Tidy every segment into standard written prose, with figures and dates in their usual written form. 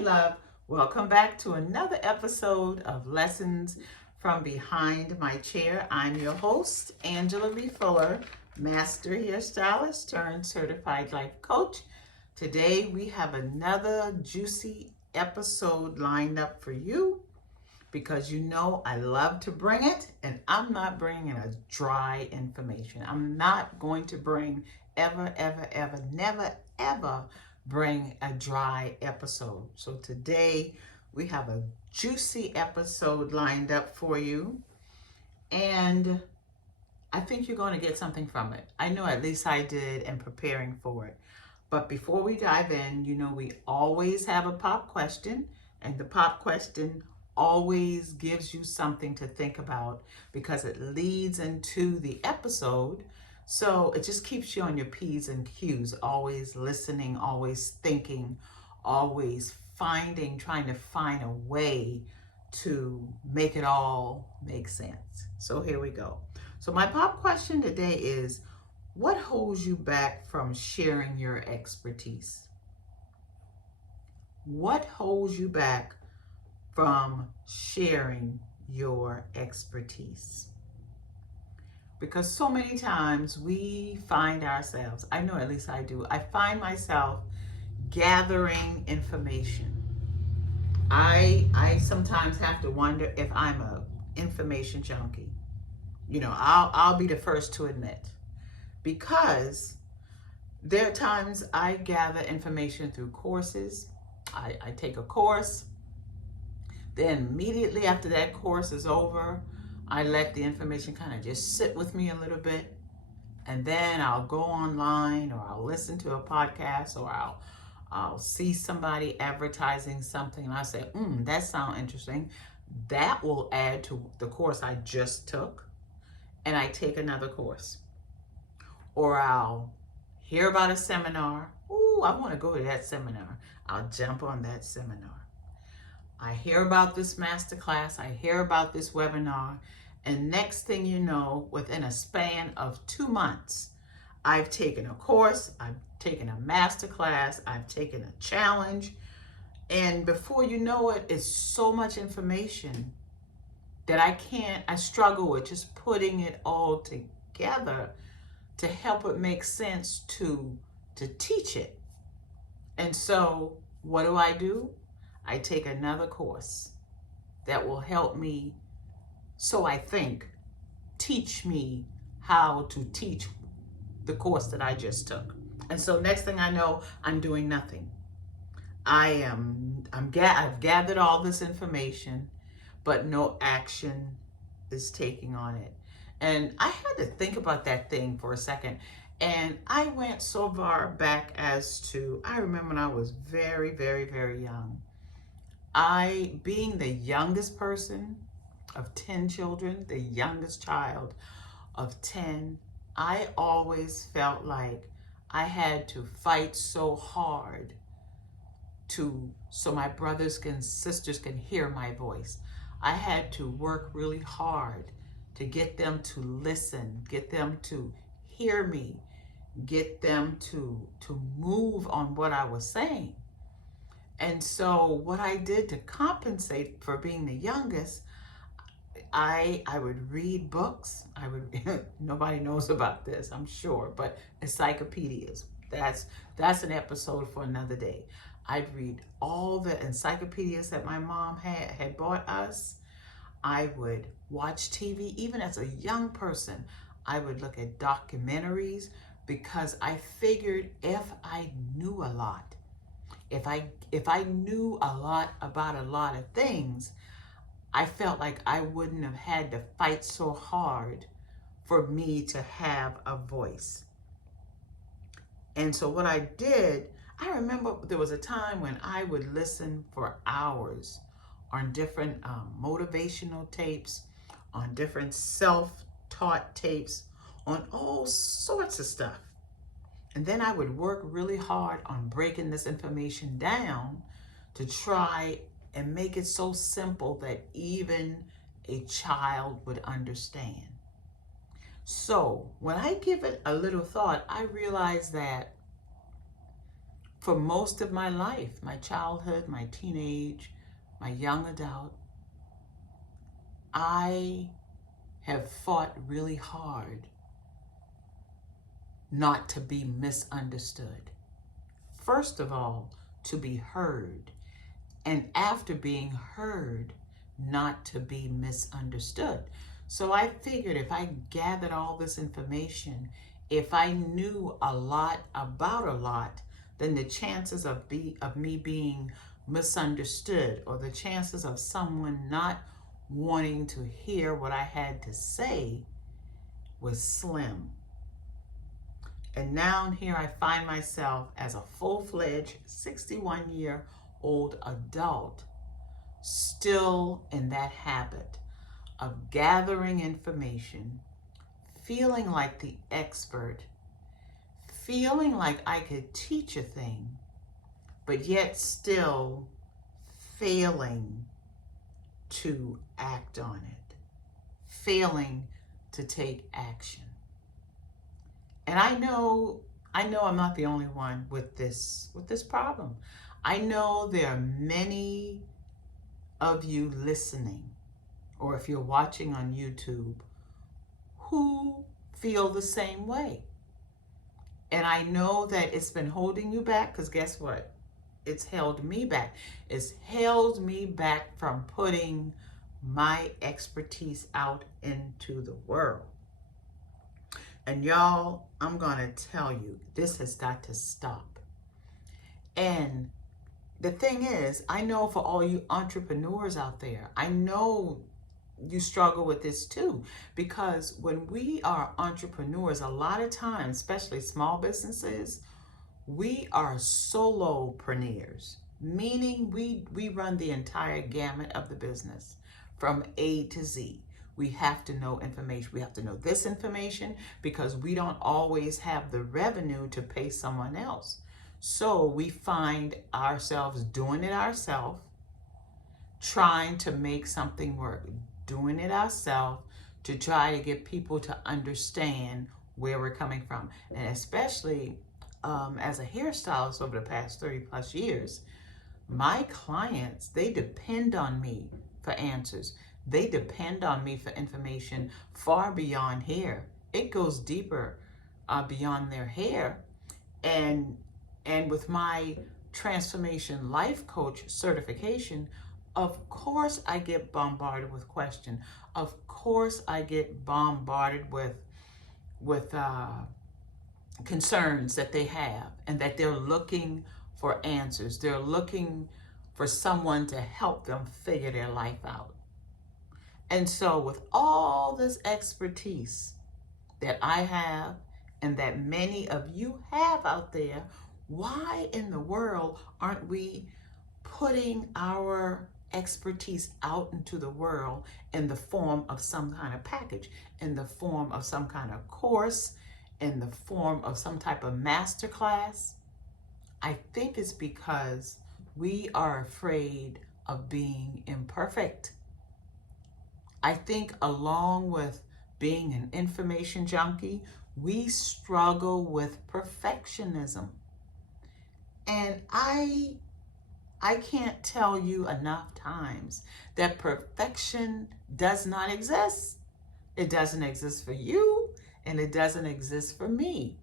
love. Welcome back to another episode of Lessons from Behind My Chair. I'm your host, Angela B. Fuller, Master Hairstylist turned Certified Life Coach. Today we have another juicy episode lined up for you because you know I love to bring it, and I'm not bringing a dry information. I'm not going to bring never bring a dry episode. So today we have a juicy episode lined up for you, and I think you're going to get something from it. I know at least I did in preparing for it. But before we dive in, you know we always have a pop question, and the pop question always gives you something to think about because it leads into the episode. So it just keeps you on your P's and Q's, always listening, always thinking, always trying to find a way to make it all make sense. So here we go. So my pop question today is, what holds you back from sharing your expertise? What holds you back from sharing your expertise? Because so many times we find ourselves, I know at least I do, I find myself gathering information. I sometimes have to wonder if I'm a information junkie. You know, I'll be the first to admit, because there are times I gather information through courses. I take a course, then immediately after that course is over, I let the information kind of just sit with me a little bit, and then I'll go online or I'll listen to a podcast or I'll see somebody advertising something and I say, that sounds interesting. That will add to the course I just took, and I take another course. Or I'll hear about a seminar. Ooh, I want to go to that seminar. I'll jump on that seminar. I hear about this master class. I hear about this webinar. And next thing you know, within a span of 2 months, I've taken a course, I've taken a master class, I've taken a challenge. And before you know it, it's so much information that I struggle with just putting it all together to help it make sense to teach it. And so what do? I take another course that will help me, so I think, teach me how to teach the course that I just took. And so next thing I know, I'm doing nothing. I've gathered all this information, but no action is taking on it. And I had to think about that thing for a second. And I went so far back as to, I remember when I was very, very, very young. Being the youngest person of 10 children, the youngest child of 10, I always felt like I had to fight so hard so my brothers and sisters can hear my voice. I had to work really hard to get them to listen, get them to hear me, get them to move on what I was saying. And so what I did to compensate for being the youngest, I would read books. Nobody knows about this, I'm sure, but encyclopedias. That's an episode for another day. I'd read all the encyclopedias that my mom had bought us. I would watch TV. Even as a young person, I would look at documentaries because I figured if I knew a lot, if I knew a lot about a lot of things, I felt like I wouldn't have had to fight so hard for me to have a voice. And so what I did, I remember there was a time when I would listen for hours on different motivational tapes, on different self-taught tapes, on all sorts of stuff. And then I would work really hard on breaking this information down to try and make it so simple that even a child would understand. So when I give it a little thought, I realize that for most of my life, my childhood, my teenage, my young adult, I have fought really hard not to be misunderstood. First of all, to be heard. And after being heard, not to be misunderstood. So I figured if I gathered all this information, if I knew a lot about a lot, then the chances of me being misunderstood, or the chances of someone not wanting to hear what I had to say, was slim. And now here I find myself as a full-fledged 61-year-old adult, still in that habit of gathering information, feeling like the expert, feeling like I could teach a thing, but yet still failing to act on it, failing to take action. And I know I'm not the only one with this problem. I know there are many of you listening, or if you're watching on YouTube, who feel the same way. And I know that it's been holding you back, because guess what? It's held me back. It's held me back from putting my expertise out into the world. And y'all, I'm gonna tell you, this has got to stop. And the thing is, I know for all you entrepreneurs out there, I know you struggle with this too, because when we are entrepreneurs, a lot of times, especially small businesses, we are solopreneurs, meaning we run the entire gamut of the business from A to Z. We have to know information. We have to know this information because we don't always have the revenue to pay someone else. So we find ourselves doing it ourselves, trying to make something work, doing it ourselves to try to get people to understand where we're coming from. And especially as a hairstylist over the past 30 plus years, my clients, they depend on me for answers. They depend on me for information far beyond hair. It goes deeper beyond their hair. And with my transformation life coach certification, of course I get bombarded with questions. Of course I get bombarded with concerns that they have, and that they're looking for answers. They're looking for someone to help them figure their life out. And so with all this expertise that I have and that many of you have out there, why in the world aren't we putting our expertise out into the world in the form of some kind of package, in the form of some kind of course, in the form of some type of masterclass? I think it's because we are afraid of being imperfect. I think along with being an information junkie, we struggle with perfectionism. And I can't tell you enough times that perfection does not exist. It doesn't exist for you, and it doesn't exist for me.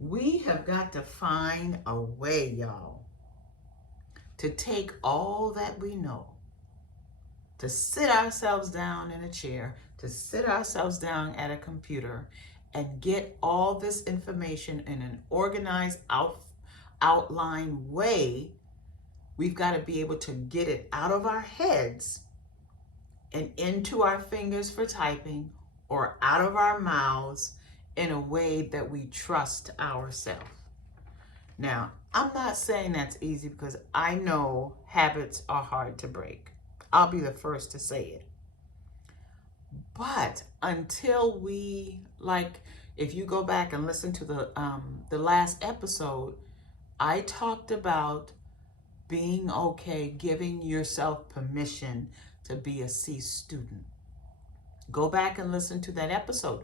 We have got to find a way, y'all, to take all that we know, to sit ourselves down in a chair, to sit ourselves down at a computer and get all this information in an organized outline way. We've got to be able to get it out of our heads and into our fingers for typing, or out of our mouths in a way that we trust ourselves. Now, I'm not saying that's easy, because I know habits are hard to break. I'll be the first to say it. But until we, like, if you go back and listen to the last episode, I talked about being okay, giving yourself permission to be a C student. Go back and listen to that episode.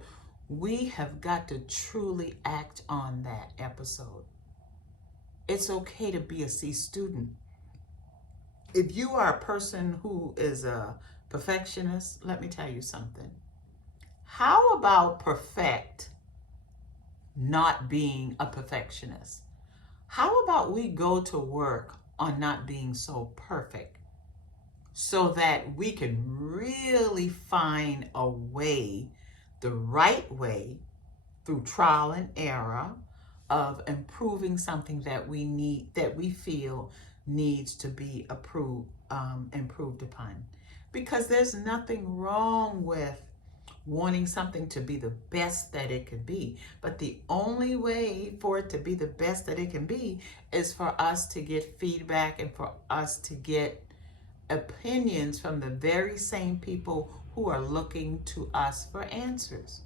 We have got to truly act on that episode. It's okay to be a C student. If you are a person who is a perfectionist, let me tell you something. How about perfect not being a perfectionist? How about we go to work on not being so perfect so that we can really find a way, the right way, through trial and error of improving something that we need, that we feel needs to be improved upon. Because there's nothing wrong with wanting something to be the best that it could be. But the only way for it to be the best that it can be is for us to get feedback and for us to get opinions from the very same people who are looking to us for answers.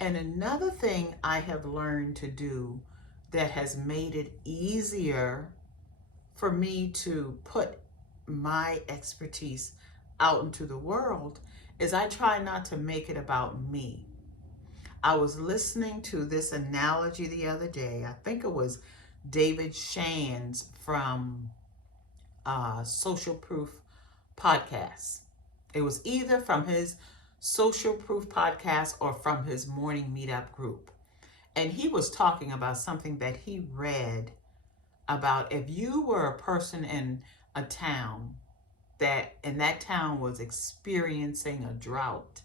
And another thing I have learned to do that has made it easier for me to put my expertise out into the world is I try not to make it about me. I was listening to this analogy the other day. I think it was David Shands from Social Proof Podcast. It was either from his Social Proof Podcast or from his morning meetup group. And he was talking about something that he read about if you were a person in a town that town was experiencing a drought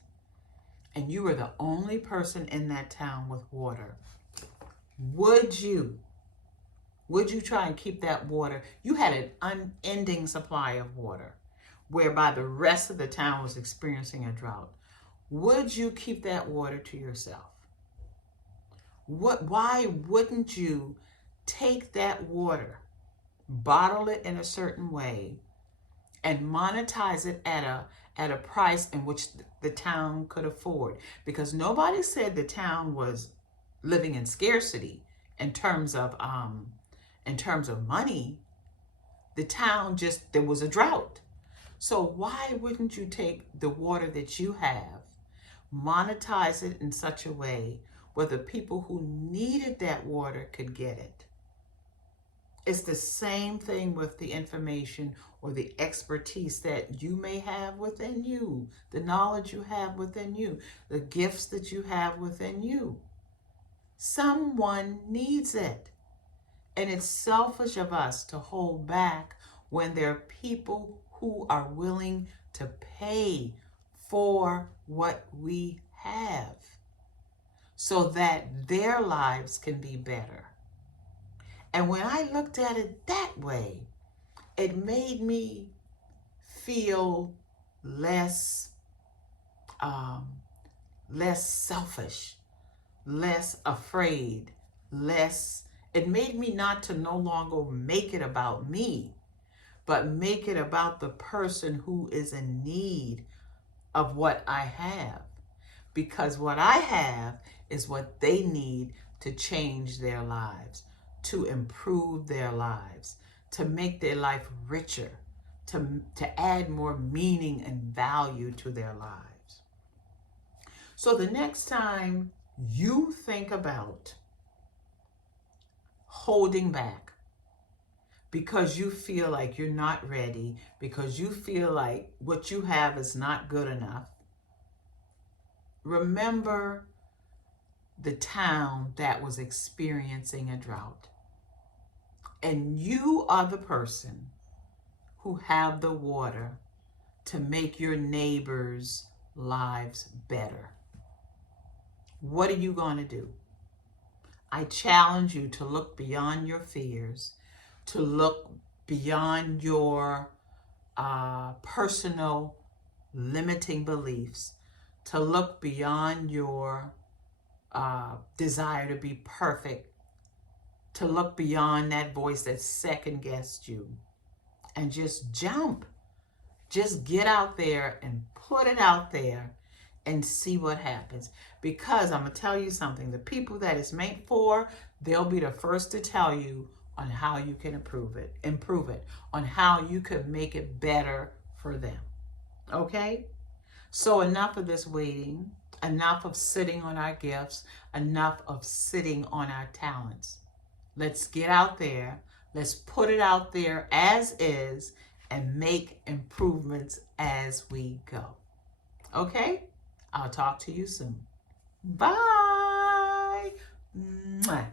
and you were the only person in that town with water, would you try and keep that water? You had an unending supply of water whereby the rest of the town was experiencing a drought. Would you keep that water to yourself? Why wouldn't you take that water, bottle it in a certain way, and monetize it at a price in which the town could afford? Because nobody said the town was living in scarcity in terms of money. The town just, there was a drought. So why wouldn't you take the water that you have, monetize it in such a way where the people who needed that water could get it? It's the same thing with the information or the expertise that you may have within you, the knowledge you have within you, the gifts that you have within you. Someone needs it. And it's selfish of us to hold back when there are people who are willing to pay for what we have so that their lives can be better. And when I looked at it that way, it made me feel less selfish, less afraid, it made me not to no longer make it about me, but make it about the person who is in need of what I have. Because what I have is what they need to change their lives, to improve their lives, to make their life richer, to add more meaning and value to their lives. So the next time you think about holding back because you feel like you're not ready, because you feel like what you have is not good enough, remember the town that was experiencing a drought. And you are the person who have the water to make your neighbors' lives better. What are you going to do? I challenge you to look beyond your fears, to look beyond your personal limiting beliefs, to look beyond your desire to be perfect, to look beyond that voice that second guessed you, and just jump. Just get out there and put it out there and see what happens. Because I'm going to tell you something, the people that it's meant for, they'll be the first to tell you on how you can improve it, on how you could make it better for them. Okay? So enough of this waiting, enough of sitting on our gifts, enough of sitting on our talents. Let's get out there. Let's put it out there as is and make improvements as we go. Okay? I'll talk to you soon. Bye. Mwah.